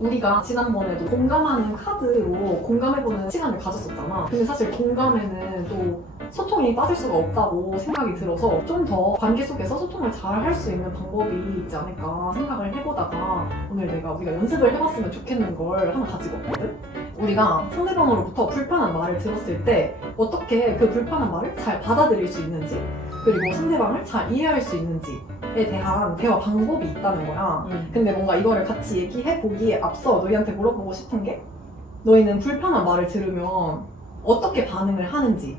우리가 지난번에도 공감하는 카드로 공감해보는 시간을 가졌었잖아. 근데 사실 공감에는 또 소통이 빠질 수가 없다고 생각이 들어서 좀 더 관계 속에서 소통을 잘 할 수 있는 방법이 있지 않을까 생각을 해보다가 오늘 우리가 연습을 해봤으면 좋겠는 걸 하나 가지고 왔거든? 우리가 상대방으로부터 불편한 말을 들었을 때 어떻게 그 불편한 말을 잘 받아들일 수 있는지, 그리고 상대방을 잘 이해할 수 있는지에 대한 대화 방법이 있다는 거야. 근데 뭔가 이거를 같이 얘기해보기에 앞서 너희한테 물어보고 싶은 게, 너희는 불편한 말을 들으면 어떻게 반응을 하는지에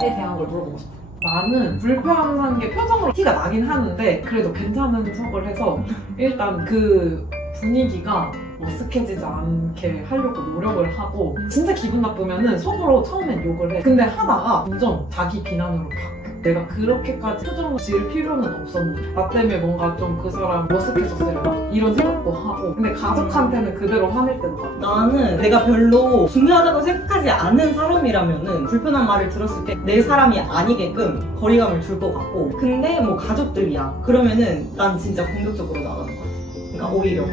대한 걸 물어보고 싶어. 나는 불편한 게 표정으로 티가 나긴 하는데 그래도 괜찮은 척을 해서 일단 그 분위기가 어색해지지 않게 하려고 노력을 하고, 진짜 기분 나쁘면은 속으로 처음엔 욕을 해. 근데 하다가 점점 자기 비난으로 바뀌어. 내가 그렇게까지 표정을 지을 필요는 없었는데 나 때문에 뭔가 좀 그 사람 어색해졌을까? 이런 생각도 하고. 근데 가족한테는 그대로 화낼 때도 많아. 나는 내가 별로 중요하다고 생각하지 않은 사람이라면은 불편한 말을 들었을 때 내 사람이 아니게끔 거리감을 둘 것 같고, 근데 뭐 가족들이야 그러면은 난 진짜 공격적으로 나가는 거야. 그러니까 오히려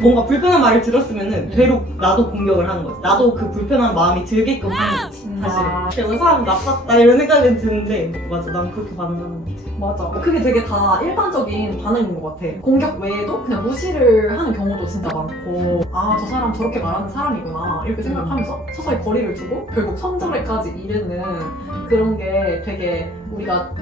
뭔가 불편한 말을 들었으면은 되로 나도 공격을 하는 거지. 나도 그 불편한 마음이 들게끔 하는 거지 사실. 그래서 사람 나빴다 이런 생각은 드는데 맞아, 난 그렇게 반응하는 것 같아. 맞아. 그게 되게 다 일반적인 반응인 것 같아. 공격 외에도 그냥 무시를 하는 경우도 진짜 많고, 아, 저 사람 저렇게 말하는 사람이구나 이렇게 생각하면서 서서히 거리를 두고 결국 손절에까지 이르는 그런 게 되게 우리가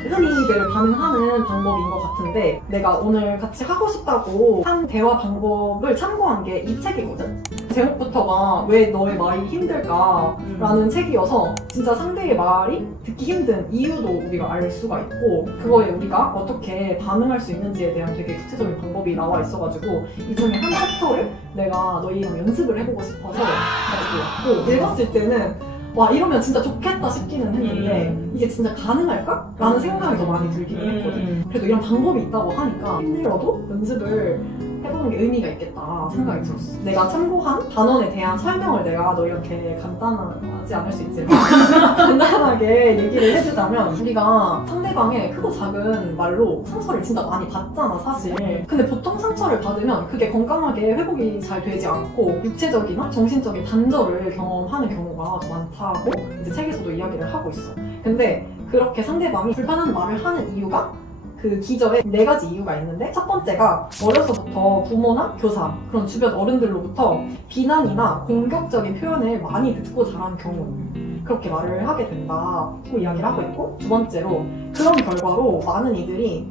흔히들 반응하는 방법인 것 같은데, 내가 오늘 같이 하고 싶다고 한 대화 방법을 참고한 게 이 책이거든? 제목부터가 왜 너의 말이 힘들까? 라는 책이어서 진짜 상대의 말이 듣기 힘든 이유도 우리가 알 수가 있고, 그거에 우리가 어떻게 반응할 수 있는지에 대한 되게 구체적인 방법이 나와 있어가지고 이 중에 한 챕터를 내가 너희랑 연습을 해보고 싶어서 가지고 왔고, 읽었을 때는 와, 이러면 진짜 좋겠다 싶기는 했는데 이게 진짜 가능할까? 라는 생각이 더 많이 들기는 했거든. 그래도 이런 방법이 있다고 하니까 힘들어도 연습을 해보는 게 의미가 있겠다 생각이 들었어. 내가 참고한 단원에 대한 설명을 내가 너희한테 간단하지 않을 수 있지만 간단하게 얘기를 해주자면, 우리가 상대방의 크고 작은 말로 상처를 진짜 많이 받잖아 사실. 근데 보통 상처를 받으면 그게 건강하게 회복이 잘 되지 않고 육체적이나 정신적인 단절을 경험하는 경우가 더 많다고 이제 책에서도 이야기를 하고 있어. 근데 그렇게 상대방이 불편한 말을 하는 이유가, 그 기저에 4가지 이유가 있는데, 첫 번째가 어려서부터 부모나 교사, 그런 주변 어른들로부터 비난이나 공격적인 표현을 많이 듣고 자란 경우, 그렇게 말을 하게 된다고 이야기를 하고 있고, 두 번째로 그런 결과로 많은 이들이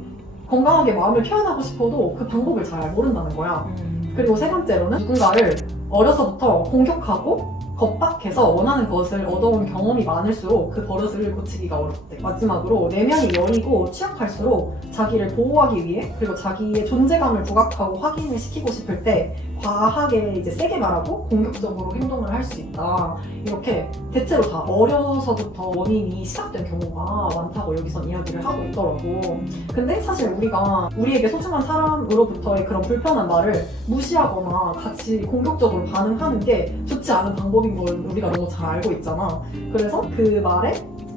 건강하게 마음을 표현하고 싶어도 그 방법을 잘 모른다는 거야. 그리고 세 번째로는 누군가를 어려서부터 공격하고 겁박해서 원하는 것을 얻어온 경험이 많을수록 그 버릇을 고치기가 어렵대. 마지막으로 내면이 여리고 취약할수록 자기를 보호하기 위해, 그리고 자기의 존재감을 부각하고 확인을 시키고 싶을 때 과하게 이제 세게 말하고 공격적으로 행동을 할 수 있다. 이렇게 대체로 다 어려서부터 원인이 시작된 경우가 많다고 여기선 이야기를 하고 있더라고. 근데 사실 우리가 우리에게 소중한 사람으로부터의 그런 불편한 말을 무시하거나 같이 공격적으로 반응하는 게 좋지 않은 방법인 걸 우리가 너무 잘 알고 있잖아. 그래서 그 말에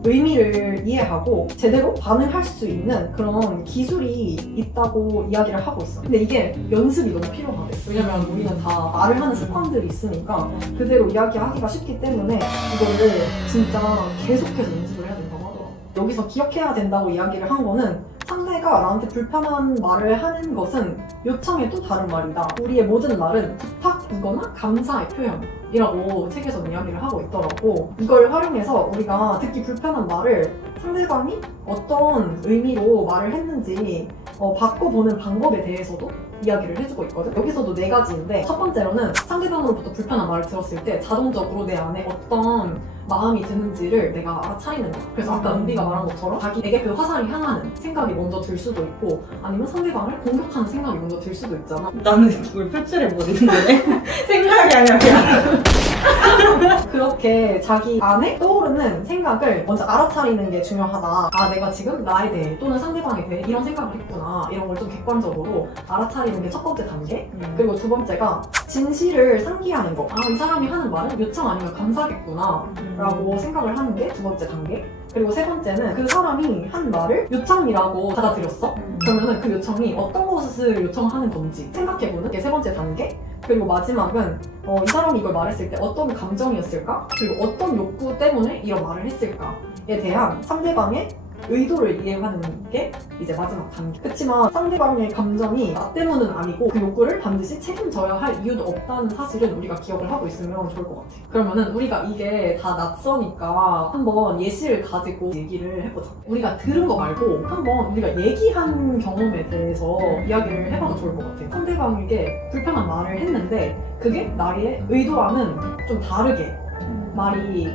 의미를 이해하고 제대로 반응할 수 있는 그런 기술이 있다고 이야기를 하고 있어. 근데 이게 연습이 너무 필요하대. 왜냐면 우리는 다 말을 하는 습관들이 있으니까 그대로 이야기하기가 쉽기 때문에 이거를 진짜 계속해서 연습을 해야 된다고 하더라고. 여기서 기억해야 된다고 이야기를 한 거는, 상대가 나한테 불편한 말을 하는 것은 요청의 또 다른 말이다. 우리의 모든 말은 부탁이거나 감사의 표현이라고 책에서 이야기를 하고 있더라고. 이걸 활용해서 우리가 듣기 불편한 말을 상대방이 어떤 의미로 말을 했는지 바꿔보는 방법에 대해서도 이야기를 해주고 있거든. 여기서도 4가지인데, 첫 번째로는 상대방으로부터 불편한 말을 들었을 때 자동적으로 내 안에 어떤 마음이 드는지를 내가 알아차리는 거야. 그래서 아까 은비가 말한 것처럼 자기에게 그 화살이 향하는 생각이 먼저 들 수도 있고, 아니면 상대방을 공격하는 생각이 먼저 들 수도 있잖아. 나는 그걸 표출해버리는 거네. 생각이 아니라 그냥. 그렇게 자기 안에 떠오르는 생각을 먼저 알아차리는 게 중요하다. 아, 내가 지금 나에 대해 또는 상대방에 대해 이런 생각을 했구나. 이런 걸 좀 객관적으로 알아차리는 게 첫 번째 단계. 그리고 두 번째가 진실을 상기하는 거. 아, 이 사람이 하는 말은 요청 아니면 감사겠구나 라고 생각을 하는 게 두 번째 단계. 그리고 세 번째는 그 사람이 한 말을 요청이라고 받아들였어. 그러면은 그 요청이 어떤 것을 요청하는 건지 생각해보는 게 세 번째 단계. 그리고 마지막은 이 사람이 이걸 말했을 때 어떤 감정이었을까? 그리고 어떤 욕구 때문에 이런 말을 했을까에 대한 상대방의 의도를 이해하는 게 이제 마지막 단계. 그렇지만 상대방의 감정이 나 때문은 아니고 그 욕구를 반드시 책임져야 할 이유도 없다는 사실은 우리가 기억을 하고 있으면 좋을 것 같아. 그러면은 우리가 이게 다 낯서니까 한번 예시를 가지고 얘기를 해보자. 우리가 들은 거 말고 한번 우리가 얘기한 경험에 대해서 이야기를 해봐도 좋을 것 같아. 상대방에게 불편한 말을 했는데 그게 나의 의도와는 좀 다르게 말이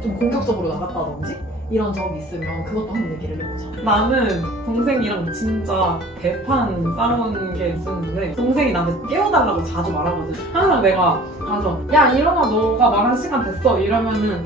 좀 공격적으로 나갔다든지 이런 적이 있으면 그것도 한번 얘기를 해보자. 나는 동생이랑 진짜 대판 싸운 게 있었는데 동생이 나한테 깨워달라고 자주 말하거든. 항상 내가 가서 야 일어나 너가 말한 시간 됐어 이러면은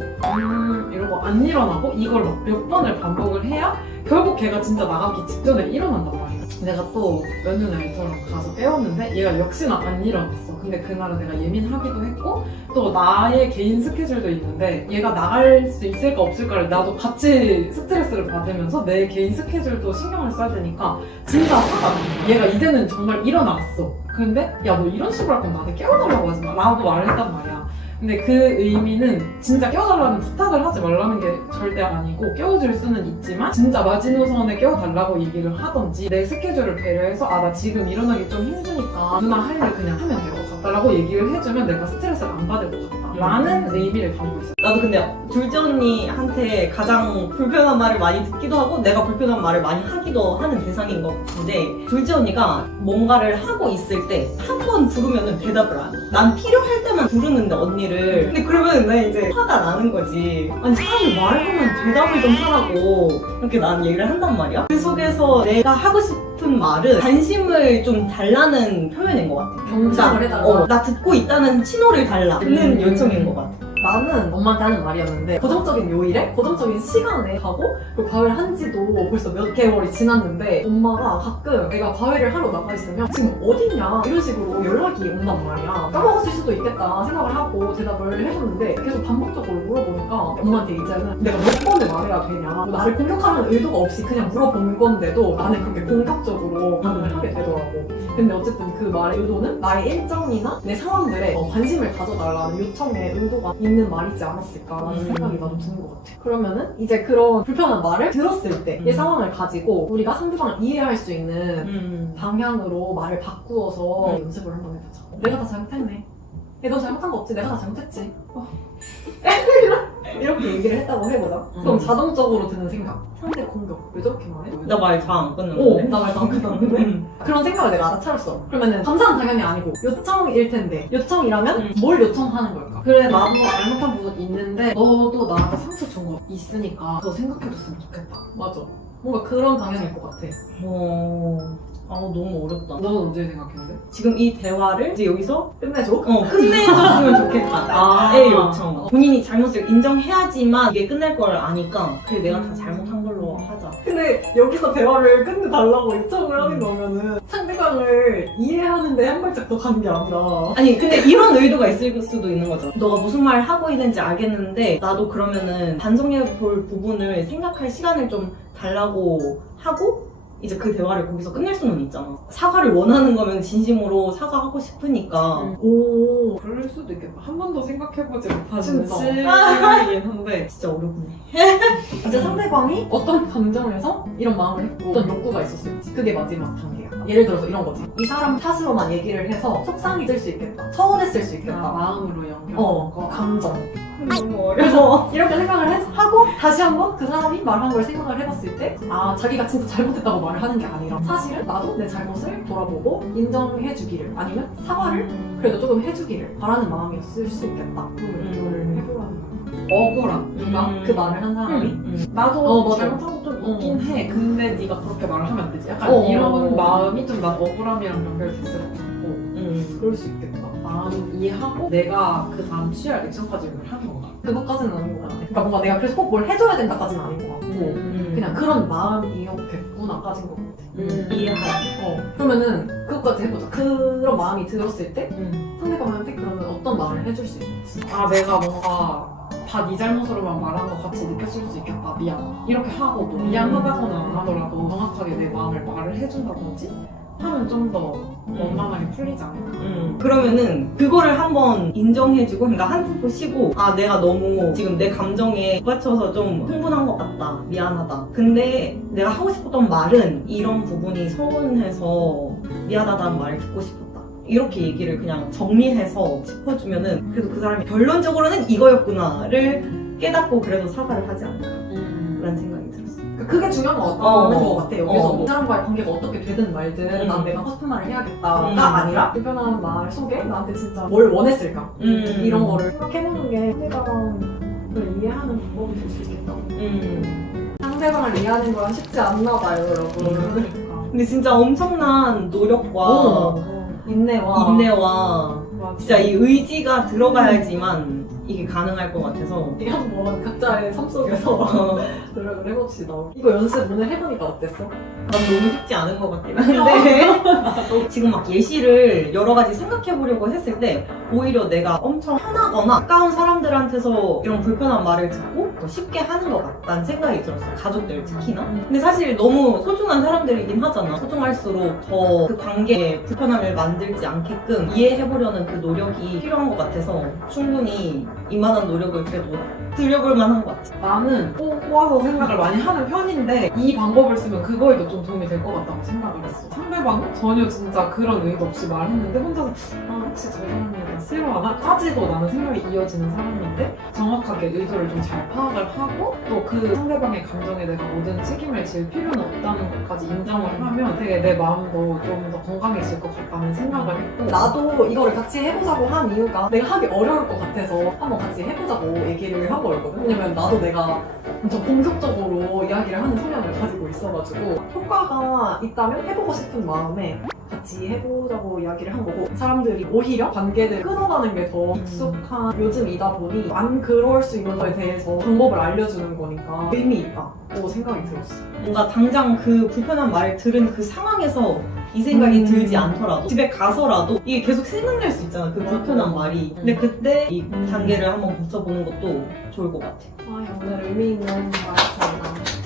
이러고 안 일어나고 이걸 막 몇 번을 반복을 해야 결국 걔가 진짜 나가기 직전에 일어난단 말이야. 내가 또 몇 년 애처럼 가서 깨웠는데 얘가 역시나 안 일어났어. 근데 그날은 내가 예민하기도 했고 또 나의 개인 스케줄도 있는데 얘가 나갈 수 있을까 없을까를 나도 같이 스트레스를 받으면서 내 개인 스케줄도 신경을 써야 되니까 진짜 화가 나. 얘가 이제는 정말 일어났어. 근데 야 너 이런 식으로 할 거면 나한테 깨워달라고 하지 마 라고 말을 했단 말이야. 근데 그 의미는 진짜 깨워달라는 부탁을 하지 말라는 게 절대 아니고 깨워줄 수는 있지만 진짜 마지노선에 깨워달라고 얘기를 하던지 내 스케줄을 배려해서 아 나 지금 일어나기 좀 힘드니까 누나 할 일 그냥 하면 될 것 같다 라고 얘기를 해주면 내가 스트레스를 안 받을 것 같다 라는 의미를 담고 있어요. 나도 근데 둘째 언니한테 가장 불편한 말을 많이 듣기도 하고 내가 불편한 말을 많이 하기도 하는 대상인 것 같은데 둘째 언니가 뭔가를 하고 있을 때 한 번 부르면 대답을 안 해. 난 필요할 때만 부르는데 언니를 근데 그러면 나 이제 화가 나는 거지. 아니 사람이 말하면 대답을 좀 하라고 이렇게 난 얘기를 한단 말이야. 그 속에서 내가 하고 싶은 말은 관심을 좀 달라는 표현인 것 같아. 경청을 해달라. 나 듣고 있다는 신호를 달라는 요청인 것 같아. 나는 엄마한테 하는 말이었는데 고정적인 요일에 고정적인 시간에 가고 그리고 과외를 한 지도 벌써 몇 개월이 지났는데 엄마가 가끔 내가 과외를 하러 나가 있으면 지금 어딨냐 이런 식으로 연락이 온단 말이야. 까먹었을 수도 있겠다 생각을 하고 대답을 해줬는데 계속 반복적으로 물어보니까 엄마한테 이제는 내가 몇 번을 말해야 되냐 나를 공격하는 의도가 없이 그냥 물어보는 건데도 나는 그렇게 공격적으로 반응을 하게 되더라고. 근데 어쨌든 그 말의 의도는 나의 일정이나 내 상황들에 관심을 가져달라는 요청의 의도가 있는 말이지 않았을까라는 생각이 나 좀 드는 것 같아. 그러면은 이제 그런 불편한 말을 들었을 때 이 상황을 가지고 우리가 상대방을 이해할 수 있는 방향으로 말을 바꾸어서 연습을 한번 해보자. 내가 다 잘못했네. 너 잘못한 거 없지? 내가 다 잘못했지. 이렇게 얘기를 했다고 해보자. 그럼 자동적으로 드는 생각. 상대 공격. 왜 저렇게 말해? 나 말 잘 안 끊는데. 나 말도 안 끝났는데? 그런 생각을 내가 알아차렸어. 그러면은 감사는 당연히 아니고 요청일 텐데 요청이라면 뭘 요청하는 걸까? 그래 나도 잘못한 부분 있는데 너도 나한테 상처 준 거 있으니까 그거 생각해줬으면 좋겠다. 맞아. 뭔가 그런 방향일 것 같아. 너무 어렵다. 너는 언제 생각했는데? 지금 이 대화를 이제 여기서 끝내줘? 끝내줬으면 좋겠다. 나의 요청. 본인이 잘못을 인정해야지만 이게 끝날 걸 아니까 그래 내가 다 잘못한 걸로 하자. 근데 여기서 대화를 끝내달라고 요청을 하는 거면은 상대방을 이해하는데 한 발짝 더 간 게 아니라 아니 근데 이런 의도가 있을 수도 있는 거죠. 너가 무슨 말 하고 있는지 알겠는데 나도 그러면은 반성해 볼 부분을 생각할 시간을 좀 달라고 하고 이제 그 대화를 거기서 끝낼 수는 있잖아. 사과를 원하는 거면 진심으로 사과하고 싶으니까. 오 그럴 수도 있겠다. 한 번도 생각해보지 못한 진짜. 생각이긴 한데 진짜 어렵네. 이제 상대방이 어떤 감정에서 이런 마음을 했고 어떤 욕구가 있었을지 그게 마지막 단계야. 예를 들어서 이런 거지. 이 사람 탓으로만 얘기를 해서 속상해질 수 있겠다. 서운했을 수 있겠다. 마음으로 연결하는 거. 감정. 너무 그래서 이렇게 생각을 하고 다시 한번 그 사람이 말한 걸 생각을 해봤을 때 자기가 진짜 잘못했다고 말을 하는 게 아니라 사실은 나도 내 잘못을 돌아보고 인정해주기를 아니면 사과를 그래도 조금 해주기를 바라는 마음이었을 수 있겠다. 이거를 해보라는 거야. 억울함. 누가? 그 말을 한 사람이? 나도 맞아. 잘못한 거 좀 있긴 해. 근데 네가 그렇게 말을 하면 안 되지. 약간 이런 마음이 좀 난 억울함이랑 연결됐을 것 같고 그럴 수 있겠다. 마음 이해하고 내가 그 다음 취할 액션까지 하는 건가? 그것까지는 아닌 것 같아. 그러니까 뭔가 내가 그래서 꼭 뭘 해줘야 된다까지는 아닌 것 같고 그냥 그런 마음이었겠구나까지인 것 같아. 이해하고. 그러면은 그것까지 해보자. 그런 마음이 들었을 때 상대방이 어떤 말을 해줄 수 있는지. 아 내가 뭔가 다 네 잘못으로만 말한 것 같이 느꼈을 수 있겠다 미안 이렇게 하고 뭐 미안하다고는 안 하더라도 정확하게 내 마음을 말을 해준다든지 하면 좀 더 원만하게 풀리지 않을까. 그러면은 그거를 한번 인정해주고 그러니까 한 템포 쉬고 아 내가 너무 지금 내 감정에 휘받쳐서 좀 흥분한 것 같다 미안하다 근데 내가 하고 싶었던 말은 이런 부분이 서운해서 미안하다는 말을 듣고 싶었다 이렇게 얘기를 그냥 정리해서 짚어주면은 그래도 그 사람이 결론적으로는 이거였구나를 깨닫고 그래도 사과를 하지 않을까 라는 생각이 들었어. 그게 중요한 것 같아. 여기서 어. 뭐 사람과의 관계가 어떻게 되든 말든 난 내가 하고 싶은 말을 해야겠다가 아니라 불편한 말 속에 나한테 진짜 뭘 원했을까 이런 거를 생각해보는 게 상대방을 이해하는 방법이 될 수 있겠다. 상대방을 이해하는 건 쉽지 않나 봐요, 여러분. 근데 진짜 엄청난 노력과 인내와 진짜 이 의지가 들어가야지만 이게 가능할 것 같아서 이게 한번 각자의 삶 속에서 노력을 해봅시다. 이거 연습 오늘 해보니까 어땠어? 난 너무 쉽지 않은 것 같긴 한데 지금 막 예시를 여러 가지 생각해 보려고 했을 때 오히려 내가 엄청 화나거나 가까운 사람들한테서 이런 불편한 말을 듣고 더 쉽게 하는 것 같다는 생각이 들었어. 가족들 특히나. 근데 사실 너무 소중한 사람들이긴 하잖아. 소중할수록 더 그 관계에 불편함을 만들지 않게끔 이해해보려는 그 노력이 필요한 것 같아서 충분히 이만한 노력을 그래도 들여볼 만한 것 같아. 나는 꼬아서 생각을 많이 하는 편인데 이 방법을 쓰면 그거에도 좀 도움이 될 것 같다고 생각을 했어. 상대방은 전혀 진짜 그런 의도 없이 말했는데 혼자서 아 혹시 저 사람이 나 싫어하나? 까지도 나는 생각이 이어지는 사람인데 정확하게 의도를 좀 잘 파악을 하고 또 그 상대방의 감정에 내가 모든 책임을 질 필요는 없다는 것까지 인정을 하면 되게 내 마음도 좀 더 건강해질 것 같다는 생각을 했고 나도 이거를 같이 해보자고 한 이유가 내가 하기 어려울 것 같아서 한번 같이 해보자고 얘기를 한 거였거든. 왜냐면 나도 내가 엄청 공격적으로 이야기를 하는 성향을 가지고 있어가지고 효과가 있다면 해보고 싶은 마음에 같이 해보자고 이야기를 한 거고 사람들이 오히려 관계를 끊어가는 게 더 익숙한 요즘이다 보니 안 그럴 수 있는 거에 대해서 방법을 알려주는 거니까 의미 있다고 생각이 들었어. 뭔가 당장 그 불편한 말을 들은 그 상황에서 이 생각이 들지 않더라도 집에 가서라도 이게 계속 생각날 수 있잖아 그 불편한 말이. 근데 그때 이 단계를 한번 거쳐보는 것도 좋을 것 같아. 아, 오늘 의미 있는 말이었습니다.